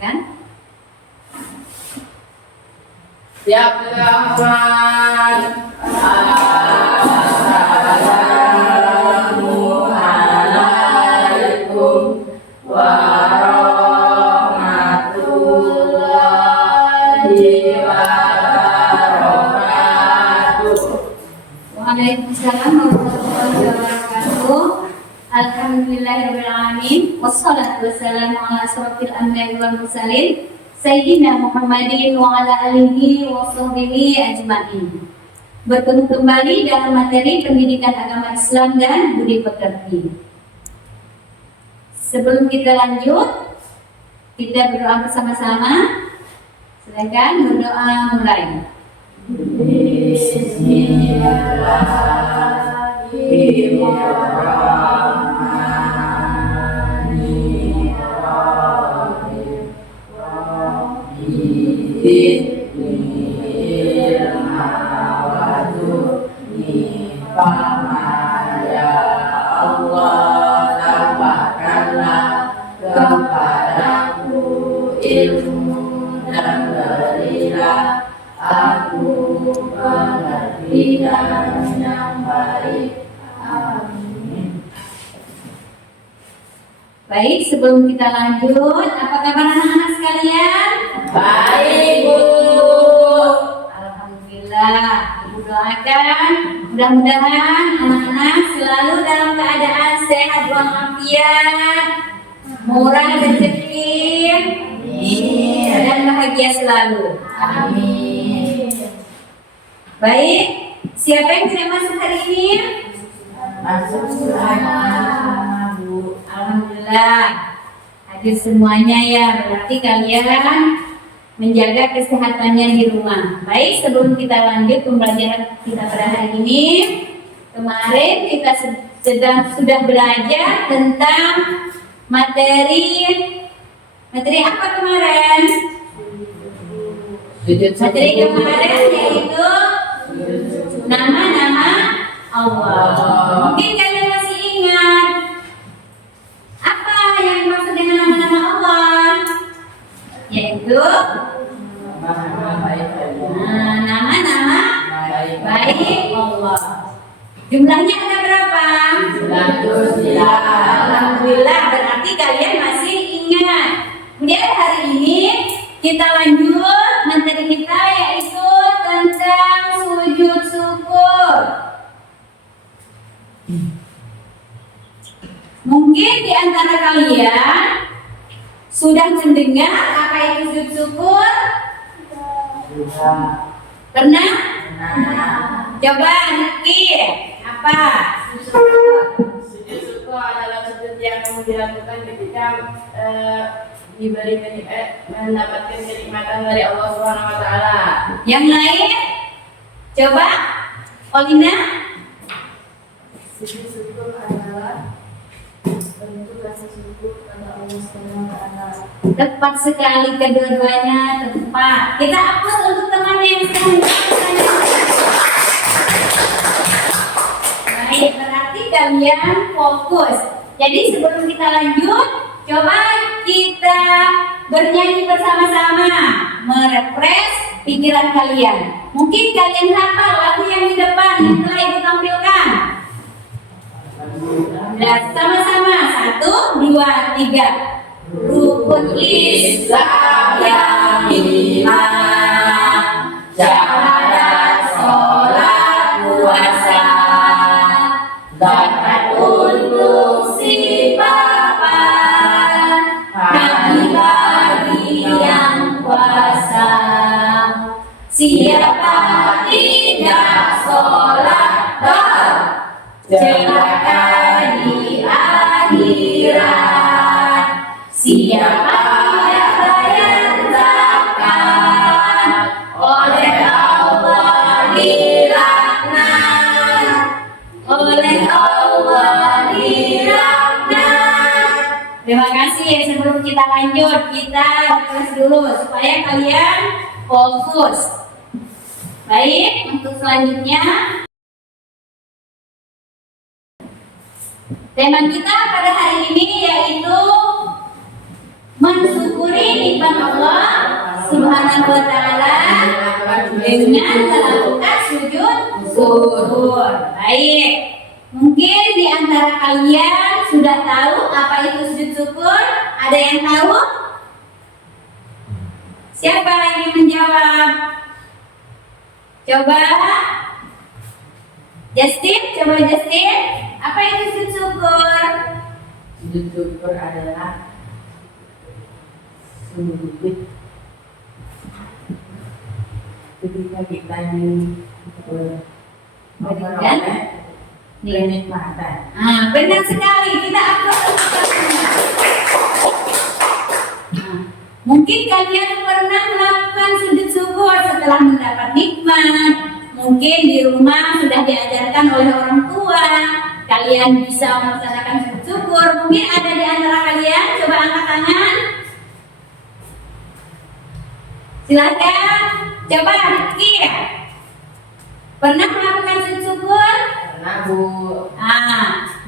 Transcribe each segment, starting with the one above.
kan? Ya Rahman, Assalamualaikum warahmatullahi wabarakatuh. Waalaikumsalam warahmatullahi wabarakatuh. Alhamdulillahirrahmanirrahim. Wassalatu wassalamu ala asrofil anbiya'i wal mursalin Sayyidina Muhammadin wa ala alihi wa sahbihi ajma'in. Bertemu kembali dalam materi pendidikan agama Islam dan budi pekerti. Sebelum kita lanjut, kita berdoa bersama-sama. Silakan berdoa mulai. Ya Allah, tambahkanlah kepadaku ilmu dan berilah aku pengertian yang baik. Amin. Baik, sebelum kita lanjut, apa kabar anak-anak sekalian? Baik, Bu. Alhamdulillah. Ibu doakan mudah-mudahan anak-anak selalu dalam keadaan sehat walafiat, murah rezeki, dan bahagia selalu. Amin. Baik, siapa yang tidak masuk hari ini? Masuk selama, Bu. Alhamdulillah, hadir semuanya ya. Berarti kalian menjaga kesehatannya di rumah. Baik, sebelum kita lanjut pembelajaran kita pada hari ini, kemarin kita sudah belajar tentang materi apa kemarin? Materi kemarin yaitu nama-nama Allah. Mungkin kalian masih ingat apa yang dimaksud dengan nama-nama Allah? Yaitu nama-nama baik Allah. Jumlahnya ada berapa? 99. Alhamdulillah, berarti kalian masih ingat. Kemudian hari ini kita lanjut materi kita yaitu tentang sujud syukur. Mungkin di antara kalian sudah mendengar apa itu sujud syukur? Pernah? Coba Niki, apa? Sujud syukur adalah sujud yang dilakukan ketika mendapatkan kenikmatan dari Allah Subhanahu wa taala. Yang lain? Coba Olina. Sujud syukur adalah bentuk rasa syukur pada Allah Subhanahu wa taala. Tepat sekali kedua-duanya, tepat. Kita hapus untuk teman yang sedang bertanya. Baik, berarti kalian fokus. Jadi sebelum kita lanjut, coba kita bernyanyi bersama-sama, merefresh pikiran kalian. Mungkin kalian hafal lagu yang di depan yang telah Ibu tampilkan. Dan sama-sama 1, 2, 3. Rukun Islam yang 5, syahadat, sholat, puasa, zakat untuk si papan, bagi yang puasa. Siapa tidak sholat celaka di akhirat. Siapa yang bayar zakat oleh Allah dilaknat, oleh Allah dilaknat. Terima kasih ya. Sebelum kita lanjut, kita refresh dulu supaya kalian fokus. Baik, untuk selanjutnya tema kita pada hari ini yaitu mensyukuri nikmat Allah Subhanahu wa taala dengan melakukan sujud syukur. Baik. Mungkin di antara kalian sudah tahu apa itu sujud syukur? Ada yang tahu? Siapa yang ingin menjawab? Coba Justin, apa itu sujud syukur? Sujud syukur adalah sujud ketika kita memberikan kenikmatan. Benar sekali, kita aplaus. Mungkin kalian pernah melakukan sujud syukur setelah mendapat nikmat. Mungkin di rumah sudah diajarkan oleh orang tua, kalian bisa melaksanakan sujud syukur. Mungkin ada di antara kalian, coba angkat tangan. Silakan, coba Rizky. Pernah melakukan sujud syukur? Pernah, Bu.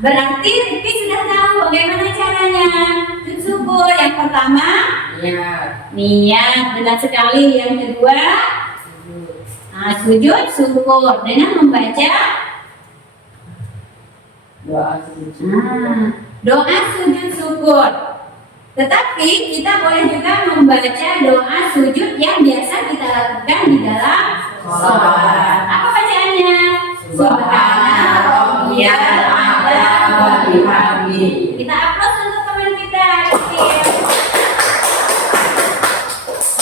Berarti Rizky sudah tahu bagaimana caranya sujud syukur. Yang pertama, niat, benar sekali. Yang kedua, sujud syukur dengan membaca doa sujud syukur. Doa sujud syukur. Tetapi kita boleh juga membaca doa sujud yang biasa kita lakukan di dalam sholat. Apa bacaannya? Subhanarabbiyal a'la wa bihamdihi. Kita aplaus untuk teman kita.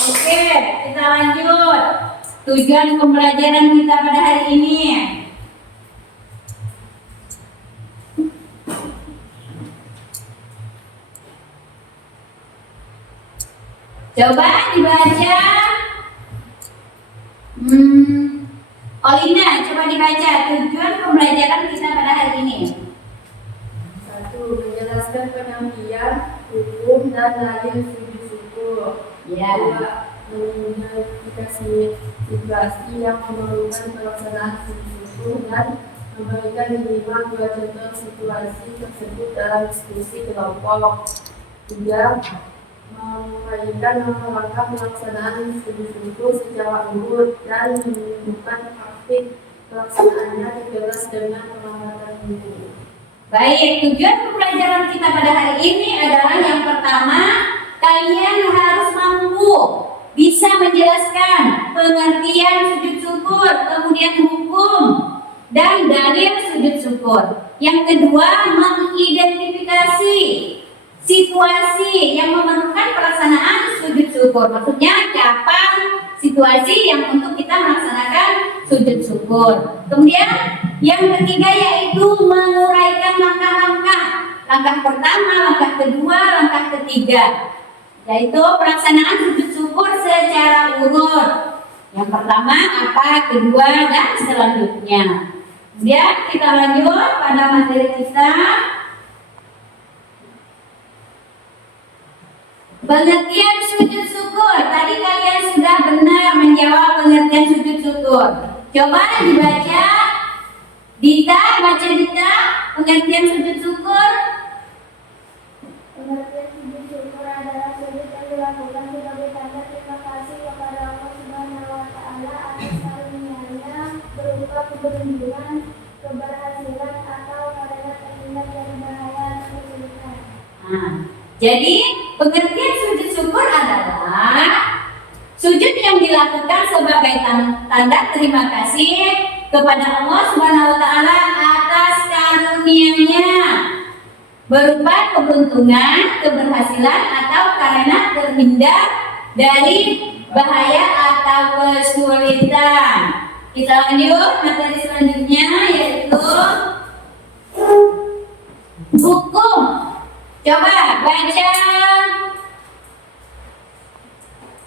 Oke, kita lanjut. Tujuan pembelajaran kita pada hari ini. Coba dibaca. Olina, coba dibaca tujuan pembelajaran kita pada hari ini. 1. Menjelaskan pengertian, hukum dan dalil sujud syukur. 2. Mengidentifikasi situasi yang memerlukan pelaksanaan sujud syukur dan memberikan minimal 2 contoh situasi tersebut dalam diskusi kelompok. 3. Mengajukan langkah pelaksanaan sujud syukur secara urut dan menunjukkan praktik pelaksanaannya dijelas dengan pengamatan hukum. Baik, tujuan pembelajaran kita pada hari ini adalah yang pertama, kalian harus mampu bisa menjelaskan pengertian sujud syukur, kemudian hukum dan dalil sujud syukur. Yang kedua, mengidentifikasi situasi yang memerlukan pelaksanaan sujud syukur. Maksudnya kapan situasi yang untuk kita melaksanakan sujud syukur. Kemudian yang ketiga yaitu menguraikan langkah-langkah. Langkah pertama, langkah kedua, langkah ketiga, yaitu pelaksanaan sujud syukur secara urut. Yang pertama apa, kedua, dan selanjutnya. Kemudian kita lanjut pada materi kita. Pengertian sujud syukur. Tadi kalian sudah benar menjawab pengertian sujud syukur. Coba dibaca. Dita, baca Dita. Pengertian sujud syukur. Pengertian sujud syukur adalah sujud yang dilakukan sebagai tanda terima kasih kepada Allah Subhanahu wa taala atas karunia-Nya berupa keberuntungan, keberhasilan atau karena terhindar dari bahaya atau kesulitan. Jadi pengertian sujud syukur adalah sujud yang dilakukan sebagai tanda terima kasih kepada Allah Subhanahu wa taala atas karunia-Nya berupa keberuntungan, keberhasilan atau karena terhindar dari bahaya atau kesulitan. Kita lanjut materi selanjutnya yaitu hukum. Coba baca.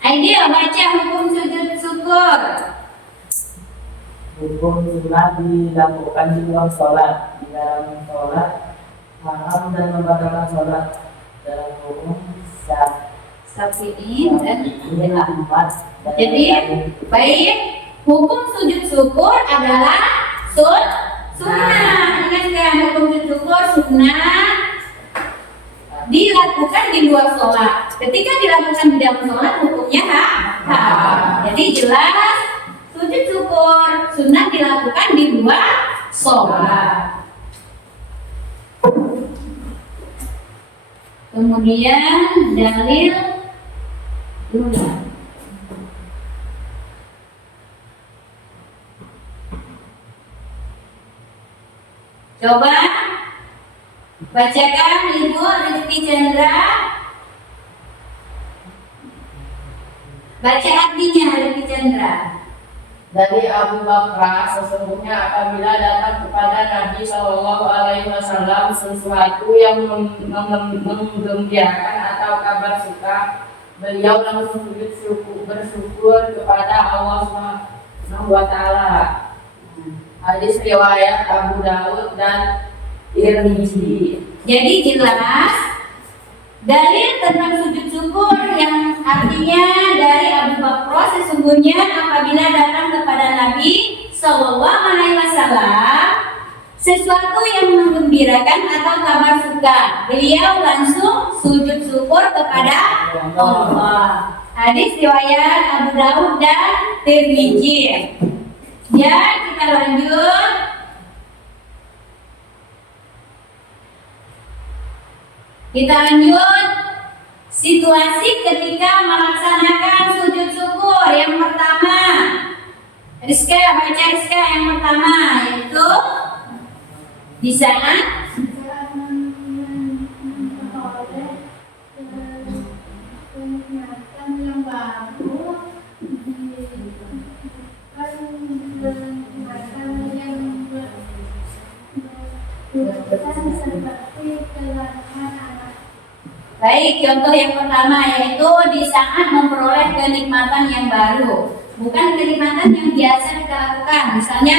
Aidil, baca hukum sujud syukur. Hukum sunnah dilakukan di luar sholat, di dalam sholat haram dan membatalkan sholat. Dalam hukum Syafi'i dan Ahmad. Jadi baik, hukum sujud syukur adalah sunnah. Ingatkan, hukum sujud syukur sunnah dilakukan di luar sholat. Ketika dilakukan di dalam sholat hukumnya haram. Jadi jelas sujud syukur sunnah dilakukan di luar sholat. Kemudian dalil dulu. Coba bacakan Ibu Rizky Chandra. Baca artinya Rizky Chandra. Dari Abu Bakar, sesungguhnya apabila datang kepada Nabi Shallallahu Alaihi Wasallam sesuatu yang menggembirakan atau kabar suka, beliau langsung bersyukur kepada Allah Subhanahu Wa Taala. Hadis riwayat Abu Daud dan Tirmizi. Jadi jelas dalil tentang sujud syukur yang artinya dari Abu Bakar sesungguhnya apabila datang kepada Nabi Sallallahu Alaihi Wasallam sesuatu yang menggembirakan atau kabar suka, beliau langsung sujud syukur kepada Allah. Hadis riwayat Abu Daud dan Tirmizi. Ya, kita lanjut. Kita lanjut. Situasi ketika melaksanakan sujud syukur yang pertama. Rizka, baca Rizka yang pertama yaitu di saat baik, contoh yang pertama yaitu di saat memperoleh kenikmatan yang baru, bukan kenikmatan yang biasa kita lakukan. Misalnya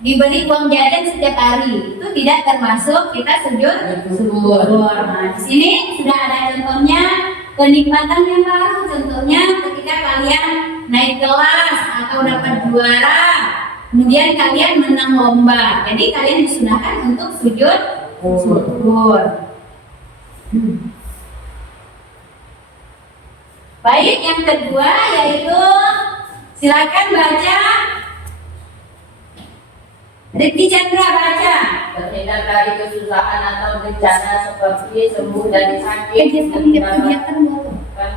diberi uang jajan setiap hari, itu tidak termasuk kita sujud syukur. Nah, di sini sudah ada contohnya kenikmatan yang baru, contohnya ketika kalian naik kelas atau dapat juara, kemudian kalian menang lomba, jadi kalian disunahkan untuk sujud syukur. Baik, yang kedua yaitu silakan baca. Rizky Chandra baca. Terhindar dari kesusahan atau bencana seperti sembuh dari sakit,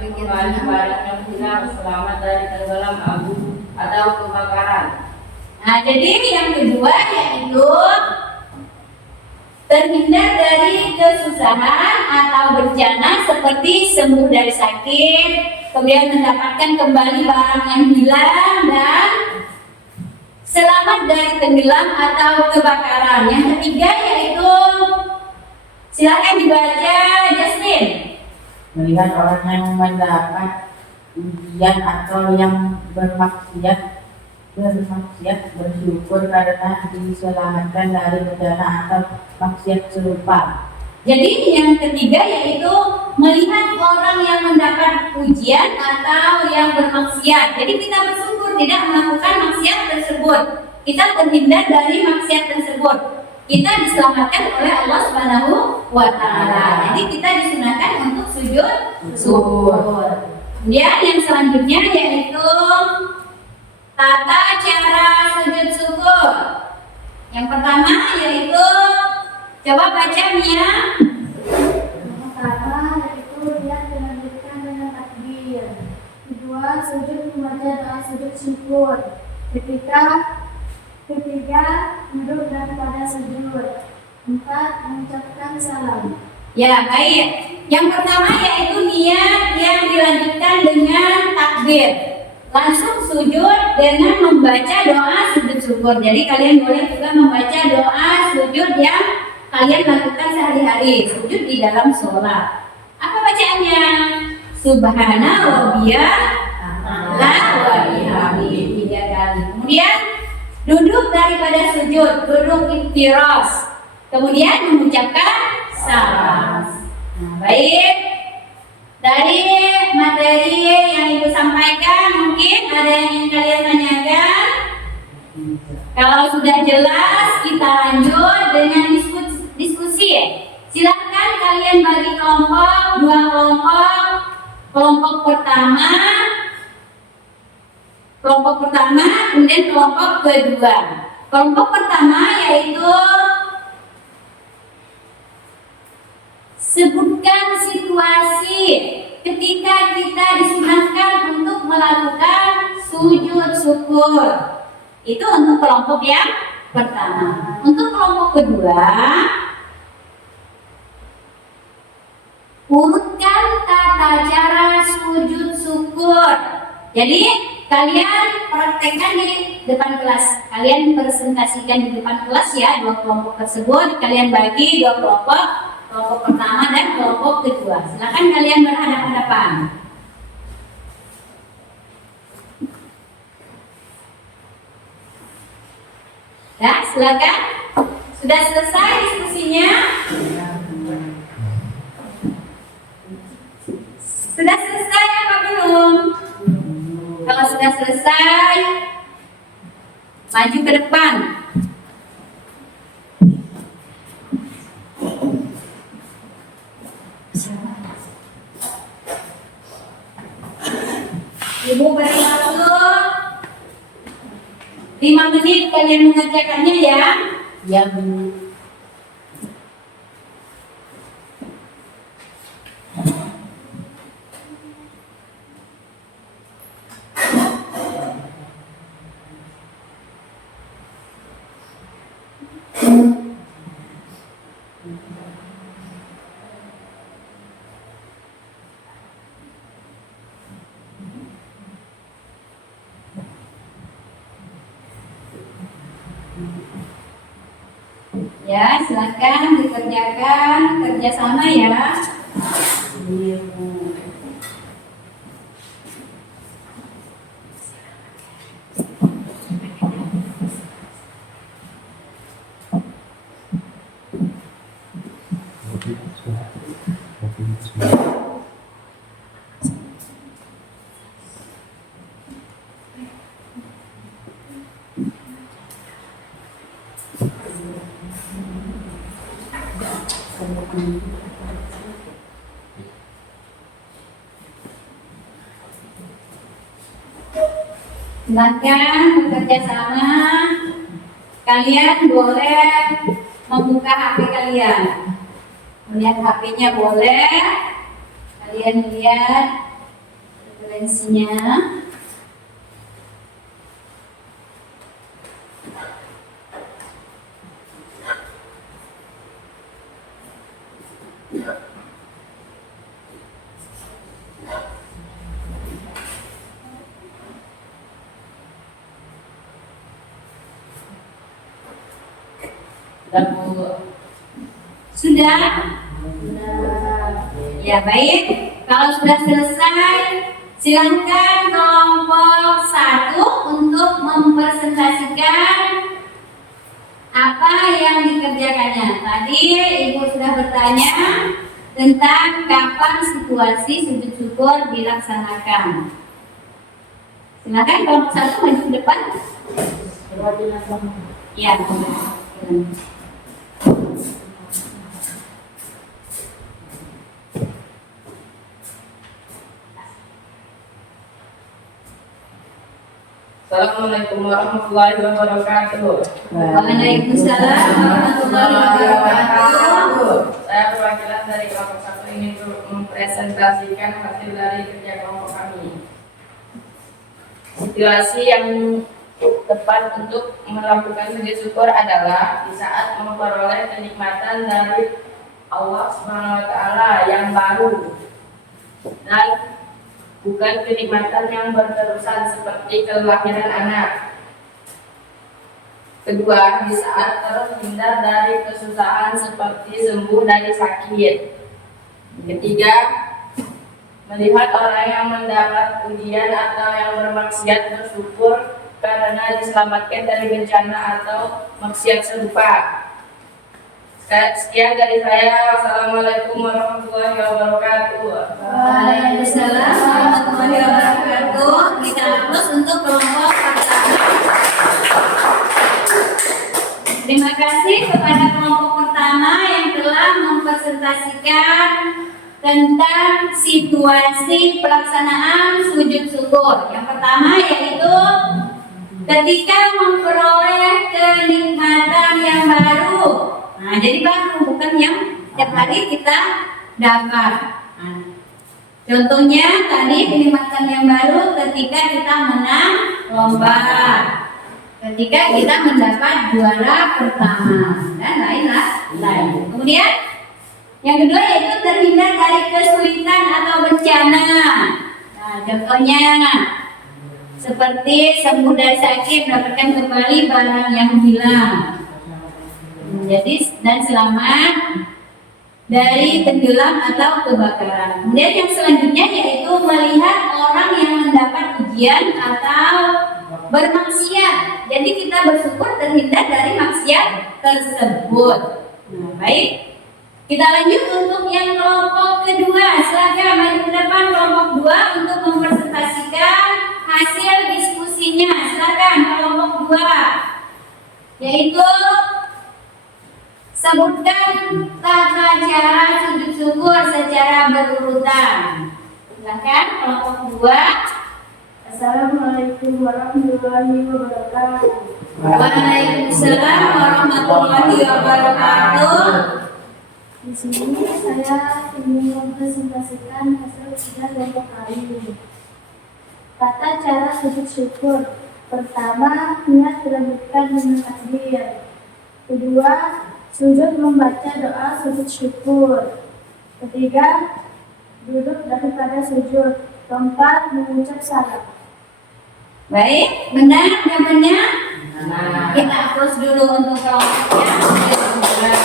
kembali barang yang hilang, selamat dari tenggelam abu atau kebakaran. Nah, jadi yang kedua yaitu terhindar dari kesusahan atau bencana seperti sembuh dari sakit, kemudian mendapatkan kembali barang yang hilang, dan selamat dari tenggelam atau kebakaran. Yang ketiga yaitu silakan dibaca Justin. Melihat orang yang mendapat ujian atau yang bermaksiat bersyukur karena diselamatkan dari bencana atau maksiat serupa. Jadi yang ketiga yaitu melihat orang yang mendapat ujian atau yang bermaksiat. Jadi kita bersyukur tidak melakukan maksiat tersebut. Kita terhindar dari maksiat tersebut. Kita diselamatkan oleh Allah Subhanahu wa Ta'ala. Jadi kita disunahkan untuk sujud syukur. Kemudian yang selanjutnya yaitu tata cara sujud syukur. Yang pertama yaitu coba baca Mia. Pertama yaitu dia dilanjutkan dengan takbir. Kedua, sujud membaca doa sujud syukur. Ketiga, duduk daripada sujud. Empat, mengucapkan salam. Ya, baik. Yang pertama yaitu niat yang dilanjutkan dengan takbir. Langsung sujud dengan membaca doa sujud syukur. Jadi kalian boleh juga membaca doa sujud yang kalian lakukan sehari-hari, sujud di dalam sholat. Apa bacaannya? Subhana rabbiyal a'la wa bihamdihi 3 kali. Kemudian duduk daripada sujud, duduk iftiras. Kemudian mengucapkan salam. Nah, baik. Dari materi yang Ibu sampaikan, mungkin ada yang ingin kalian tanyakan? Kalau sudah jelas, kita lanjut dengan diskusi. Silakan kalian bagi kelompok, dua kelompok. Kelompok pertama, kemudian kelompok kedua. Kelompok pertama yaitu sebutkan situasi ketika kita disunahkan untuk melakukan sujud syukur. Itu untuk kelompok yang pertama. Untuk kelompok kedua, urutkan tata cara sujud syukur. Jadi kalian praktekkan di depan kelas. Kalian presentasikan di depan kelas ya, dua kelompok tersebut. Kalian bagi dua kelompok, kelompok pertama dan kelompok kedua. Silakan kalian berhadapan-hadapan. Ya, silakan. Sudah selesai diskusinya? Sudah selesai apa belum? Kalau sudah selesai, maju ke depan. Ibu beri waktu 5 menit kalian mengerjakannya ya. Ya, Bu. Ya, silakan dikerjakan kerjasama ya. Iya, Bu. Silakan bekerja sama. Kalian boleh membuka HP kalian. Melihat HP-nya boleh. Kalian lihat referensinya. Dan Bu. Sudah? Ya baik. Kalau sudah selesai, silakan kelompok 1 untuk mempresentasikan apa yang dikerjakannya. Tadi Ibu sudah bertanya tentang kapan situasi sujud syukur dilaksanakan. Silakan kelompok 1 maju ke depan. Ya. Assalamualaikum warahmatullahi wabarakatuh. Waalaikumsalam warahmatullahi wabarakatuh. Saya perwakilan dari kelompok 1 ingin mempresentasikan hasil dari kerja kelompok kami. Situasi yang tepat untuk melakukan sujud syukur adalah di saat memperoleh kenikmatan dari Allah Subhanahu wa Ta'ala yang baru dan bukan kenikmatan yang berterusan seperti kelahiran anak. Kedua, di saat terhindar dari kesusahan seperti sembuh dari sakit. Ketiga, melihat orang yang mendapat ujian atau yang bermaksiat bersyukur karena diselamatkan dari bencana atau maksiat serupa. Sekian dari saya. Wassalamualaikum warahmatullahi wabarakatuh. Waalaikumsalam warahmatullahi wabarakatuh. Kita terus untuk kelompok pertama. Terima kasih kepada kelompok pertama yang telah mempresentasikan mempresentasikan tentang situasi pelaksanaan sujud syukur. Yang pertama yaitu ketika memperoleh kenikmatan yang baru. Nah, jadi baru, bukan yang setiap hari kita dapat. Nah, contohnya tadi kenikmatan yang baru ketika kita menang lomba, ketika kita mendapat juara pertama, dan lain-lain. Kemudian yang kedua yaitu terhindar dari kesulitan atau bencana. Nah, contohnya seperti sembuh dari sakit, mendapatkan kembali barang yang hilang. Jadi dan selamat dari tenggelam atau kebakaran. Kemudian yang selanjutnya yaitu melihat orang yang mendapat ujian atau bermaksiat. Jadi kita bersyukur terhindar dari maksiat tersebut. Nah, baik. Kita lanjut untuk yang kelompok kedua. Silakan maju ke depan kelompok 2 untuk mempresentasikan hasil diskusinya. Silakan kelompok 2. Yaitu sebutkan tata cara sujud syukur secara berurutan. Silakan kelompok 2. Assalamualaikum warahmatullahi wabarakatuh. Waalaikumsalam warahmatullahi wabarakatuh. Di sini saya ingin mempresentasikan hasil ujian kelompok kali ini. Tata cara sujud syukur. Pertama, niat dilanjutkan dengan takbir. Kedua, sujud membaca doa sujud syukur. Ketiga, duduk daripada sujud. Keempat, mengucap salam. Baik, benar jawabannya? Kita hapus dulu untuk kelompoknya.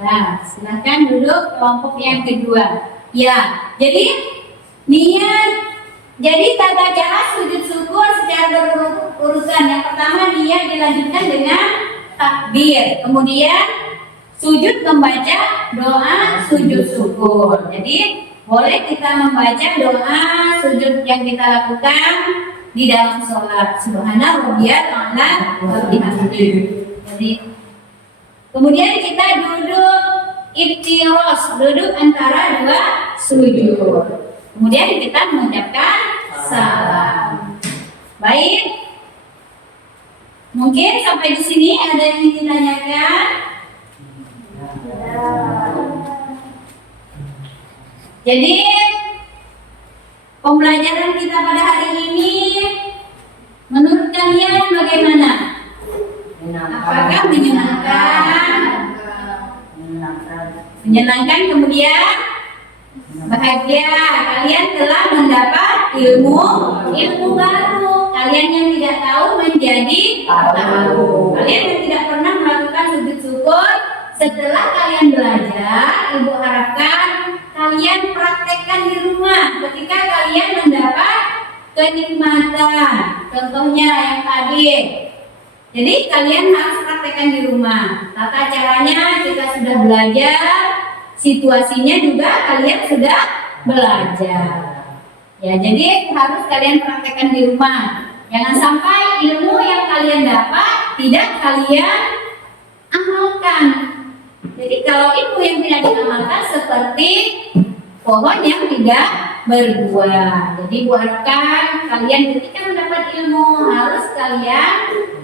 Nah, silakan duduk kelompok yang kedua. Ya, jadi niat. Jadi tata cara sujud syukur secara berurutan. Yang pertama niat dilanjutkan dengan takbir. Kemudian sujud membaca doa sujud syukur. Jadi boleh kita membaca doa sujud yang kita lakukan di dalam sholat. Subhana rabbiyal a'la wa bihamdihi. Jadi kemudian kita duduk iftiros, duduk antara dua sujud. Kemudian kita mengucapkan salam. Baik. Mungkin sampai di sini ada yang ingin ditanyakan? Jadi pembelajaran kita pada hari ini menurut kalian bagaimana? Apakah menyenangkan? Menyenangkan, kemudian bahagia. Kalian telah mendapat ilmu baru. Kalian yang tidak tahu menjadi tahu. Kalian yang tidak pernah melakukan sujud syukur, setelah kalian belajar, Ibu harapkan kalian praktekkan di rumah. Ketika kalian mendapat kenikmatan, contohnya yang tadi. Jadi kalian harus praktekkan di rumah. Tata caranya kita sudah belajar, situasinya juga kalian sudah belajar. Ya, jadi harus kalian praktekkan di rumah. Jangan sampai ilmu yang kalian dapat tidak kalian amalkan. Jadi kalau ilmu yang tidak diamalkan seperti pohon yang tidak berbuah. Jadi buatkan kalian ketika mendapat ilmu harus kalian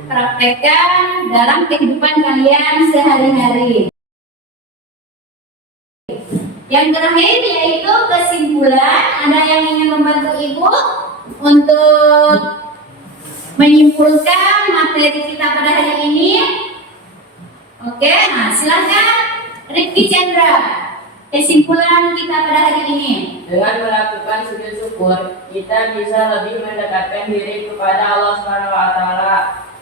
praktekkan dalam kehidupan kalian sehari-hari. Yang terakhir yaitu kesimpulan. Ada yang ingin membantu Ibu untuk menyimpulkan materi kita pada hari ini? Oke, nah silakan Rifki Chandra. Kesimpulan kita pada hari ini. Dengan melakukan sujud syukur, kita bisa lebih mendekatkan diri kepada Allah SWT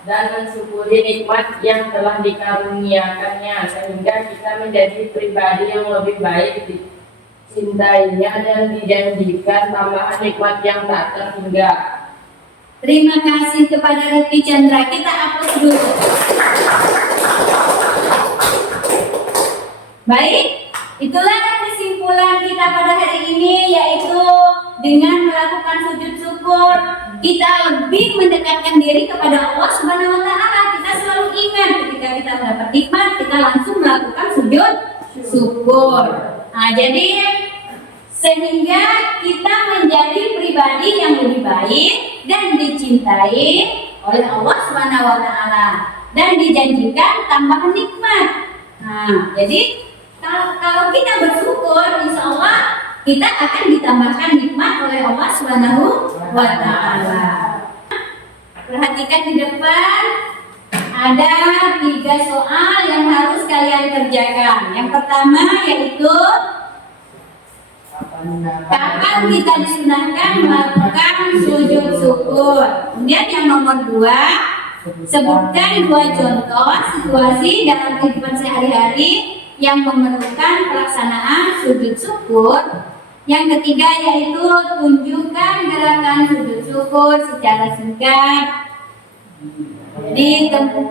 dan mensyukuri nikmat yang telah dikaruniakannya, sehingga kita menjadi pribadi yang lebih baik, dicintainya dan dijanjikan tambahan nikmat yang tak terhingga. Terima kasih kepada Rifki Chandra. Kita hapus dulu. Baik, itulah kesimpulan kita pada hari ini, yaitu dengan melakukan sujud syukur kita lebih mendekatkan diri kepada Allah Subhanahu wa taala. Kita selalu ingat ketika kita mendapat nikmat, kita langsung melakukan melakukan sujud syukur. Nah, jadi sehingga kita menjadi pribadi yang lebih baik dan dicintai oleh Allah Subhanahu wa taala dan dijanjikan tambahan nikmat. Nah, jadi kalau kita bersyukur, insya Allah kita akan ditambahkan nikmat oleh Allah Subhanahu wa taala. Perhatikan di depan ada 3 soal yang harus kalian kerjakan. Yang pertama yaitu kapan kita disunahkan melakukan sujud syukur. Kemudian yang nomor 2, sebutkan 2 contoh situasi dalam kehidupan sehari-hari yang memerlukan pelaksanaan sujud syukur. Yang ketiga yaitu tunjukkan gerakan sujud syukur secara singkat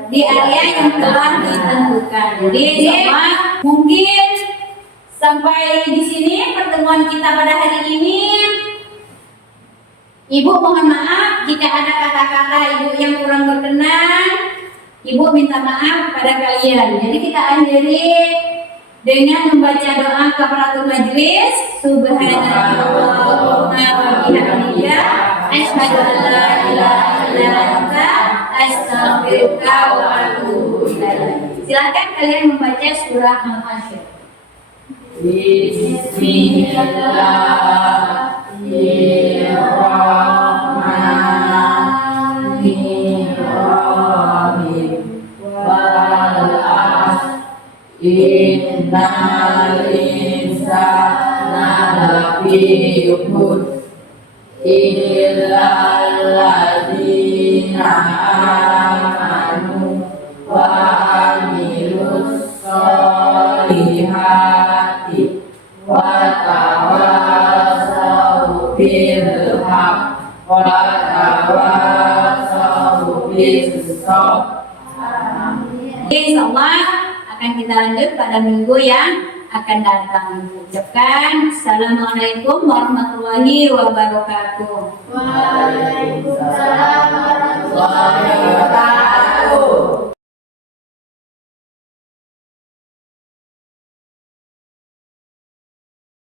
di area yang telah ditentukan. Jadi sama mungkin sampai di sini pertemuan kita pada hari ini. Ibu mohon maaf jika ada kata-kata ibu yang kurang berkenan. Ibu minta maaf pada kalian. Jadi kita akhiri dengan membaca doa kafaratul majelis. Subhanallahumma wa bihamdika asyhadu an la ilaha illa anta astaghfiruka wa atubu ilaik. Silakan kalian membaca surah Al-Hasyr. Bismillahirrahmanirrahim. Wal 'ashr innal insana lafi khusr illa alladzina amanu wa amilus sholihati wa tawassaw bil haqq wa tawassaw bis sabr. Insyaallah akan kita lanjut pada minggu yang akan datang. Ucapkan assalamualaikum warahmatullahi wabarakatuh. Waalaikumsalam warahmatullahi wabarakatuh.